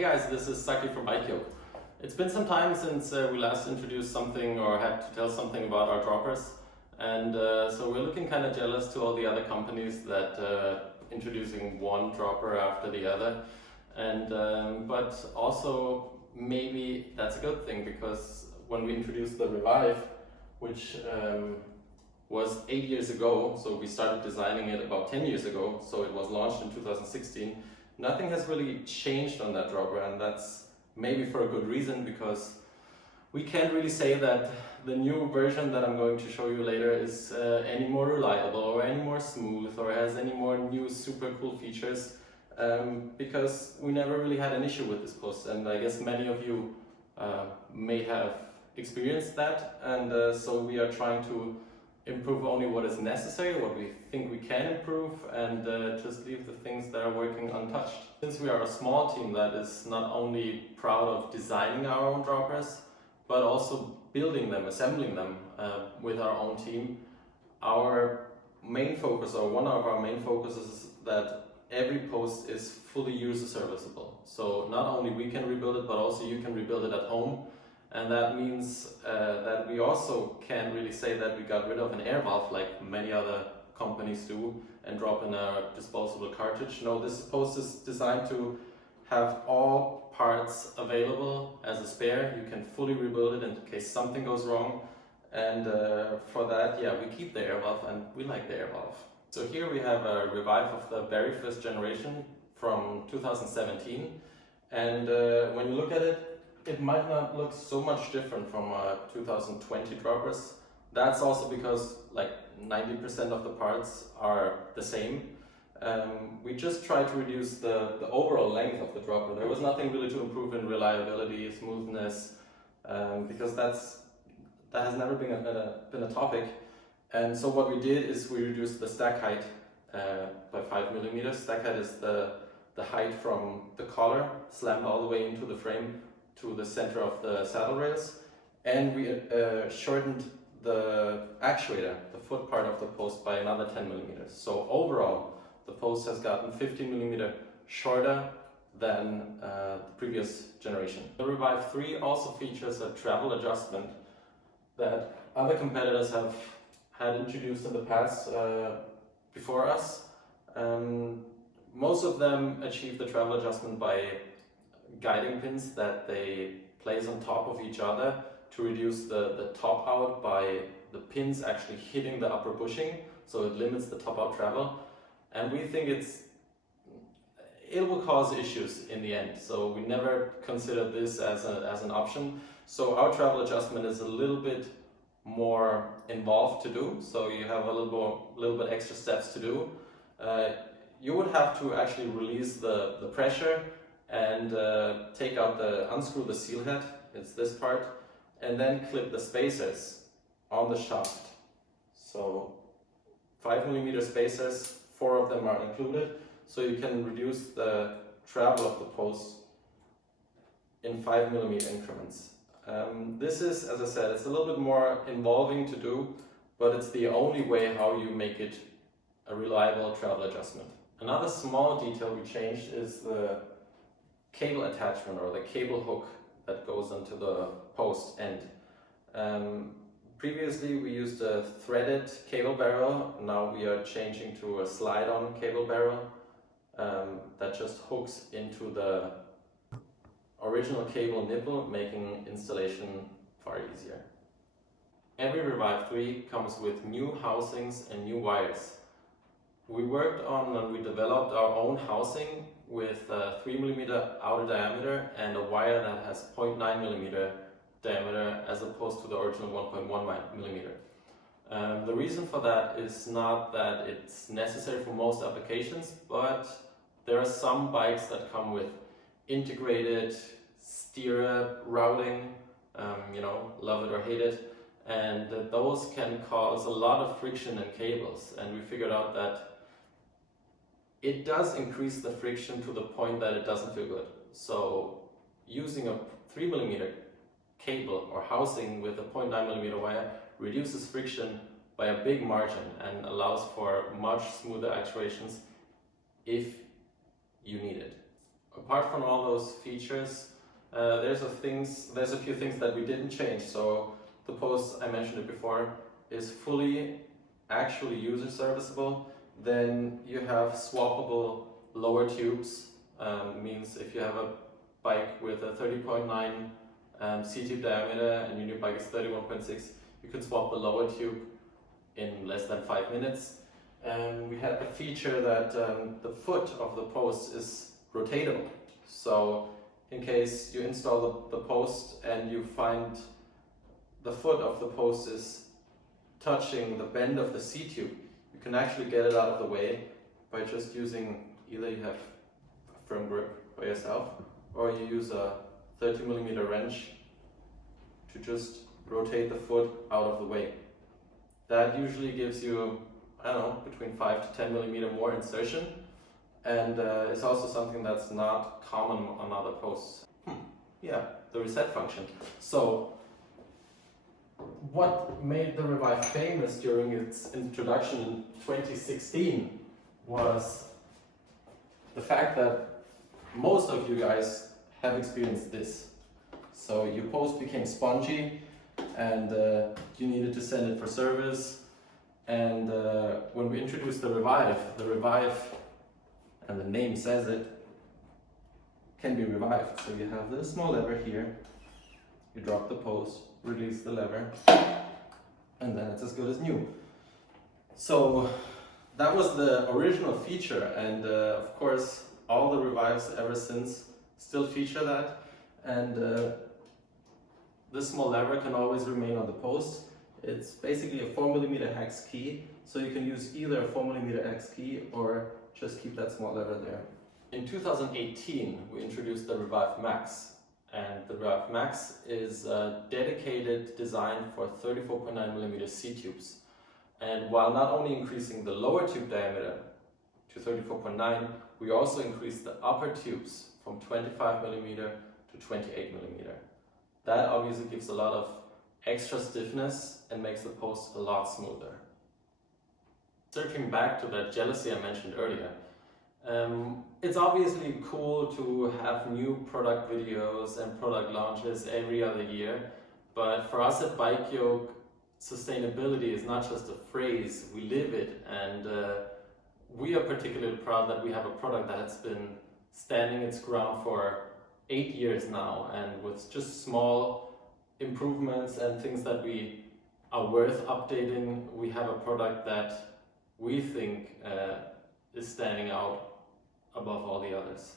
Hey guys, this is Saki from BikeYoke. It's been some time since we last introduced something or had to tell something about our droppers, and so we're looking kind of jealous to all the other companies that introducing one dropper after the other, and but also maybe that's a good thing, because when we introduced the Revive, which was 8 years ago, so we started designing it about 10 years ago, so it was launched in 2016. Nothing has really changed on that dropper, and that's maybe for a good reason, because we can't really say that the new version that I'm going to show you later is any more reliable or any more smooth or has any more new super cool features, because we never really had an issue with this post, and I guess many of you may have experienced that, and so we are trying to improve only what is necessary, what we think we can improve, and just leave the things that are working untouched. Since we are a small team that is not only proud of designing our own droppers, but also building them, assembling them with our own team, our main focus, or one of our main focuses, is that every post is fully user serviceable. So not only we can rebuild it, but also you can rebuild it at home. And that means that we also can't really say that we got rid of an air valve like many other companies do and drop in a disposable cartridge. No, this post is designed to have all parts available as a spare. You can fully rebuild it in case something goes wrong. And for that, yeah, we keep the air valve, and we like the air valve. So here we have a Revive of the very first generation from 2017. And when you look at it, it might not look so much different from 2020 droppers. That's also because like 90% of the parts are the same. We just tried to reduce the overall length of the dropper. There was nothing really to improve in reliability, smoothness, because that has never been a topic. And so what we did is we reduced the stack height by 5 millimeters. Stack height is the height from the collar slammed all the way into the frame to the center of the saddle rails, and we shortened the actuator, the foot part of the post, by another 10 millimeters. So overall, the post has gotten 15 millimeter shorter than the previous generation. The Revive 3 also features a travel adjustment that other competitors have had introduced in the past before us. Most of them achieve the travel adjustment by guiding pins that they place on top of each other to reduce the top out by the pins actually hitting the upper bushing, so it limits the top out travel. And we think it will cause issues in the end, so we never considered this as an option. So our travel adjustment is a little bit more involved to do, so you have a little bit extra steps to do. You would have to actually release the pressure and unscrew the seal head, it's this part, and then clip the spacers on the shaft. So 5 millimeter spacers, 4 of them are included, so you can reduce the travel of the post in 5 millimeter increments. This is, as I said, it's a little bit more involving to do, but it's the only way how you make it a reliable travel adjustment. Another small detail we changed is the cable attachment, or the cable hook that goes into the post end. Previously we used a threaded cable barrel. Now we are changing to a slide-on cable barrel that just hooks into the original cable nipple, making installation far easier. Every Revive 3 comes with new housings and new wires. We worked on and we developed our own housing with a 3 millimeter outer diameter and a wire that has 0.9 millimeter diameter as opposed to the original 1.1 millimeter. The reason for that is not that it's necessary for most applications, but there are some bikes that come with integrated steer routing, love it or hate it, and those can cause a lot of friction in cables, and we figured out that it does increase the friction to the point that it doesn't feel good. So using a 3 millimeter cable or housing with a 0.9 millimeter wire reduces friction by a big margin and allows for much smoother actuations if you need it. apart from all those features, there's a few things that we didn't change. So the post, I mentioned it before, is fully actually user serviceable. Then you have swappable lower tubes. Means if you have a bike with a 30.9 C-tube diameter and your new bike is 31.6, you can swap the lower tube in less than 5 minutes. And we had the feature that the foot of the post is rotatable. So in case you install the post and you find the foot of the post is touching the bend of the C-tube, you can actually get it out of the way by just using, either you have a firm grip by yourself or you use a 30mm wrench to just rotate the foot out of the way. That usually gives you, I don't know, between 5 to 10mm more insertion, and it's also something that's not common on other posts. Yeah, the reset function. So what made the Revive famous during its introduction in 2016 was the fact that most of you guys have experienced this. So your post became spongy and you needed to send it for service. And when we introduced the Revive, and the name says it, can be revived. So you have this small lever here, you drop the post, release the lever, and then it's as good as new. So that was the original feature, and of course all the Revives ever since still feature that. And this small lever can always remain on the post. It's basically a 4mm hex key, so you can use either a 4mm hex key or just keep that small lever there. In 2018 we introduced the Revive Max, and the Revive Max is a dedicated design for 34.9mm C-tubes. And while not only increasing the lower tube diameter to 34.9, we also increased the upper tubes from 25mm to 28mm. That obviously gives a lot of extra stiffness and makes the post a lot smoother. Circling back to that jealousy I mentioned earlier, it's obviously cool to have new product videos and product launches every other year, but for us at Bike Yoke, sustainability is not just a phrase, we live it, and we are particularly proud that we have a product that has been standing its ground for 8 years now, and with just small improvements and things that we are worth updating, we have a product that we think is standing out above all the others.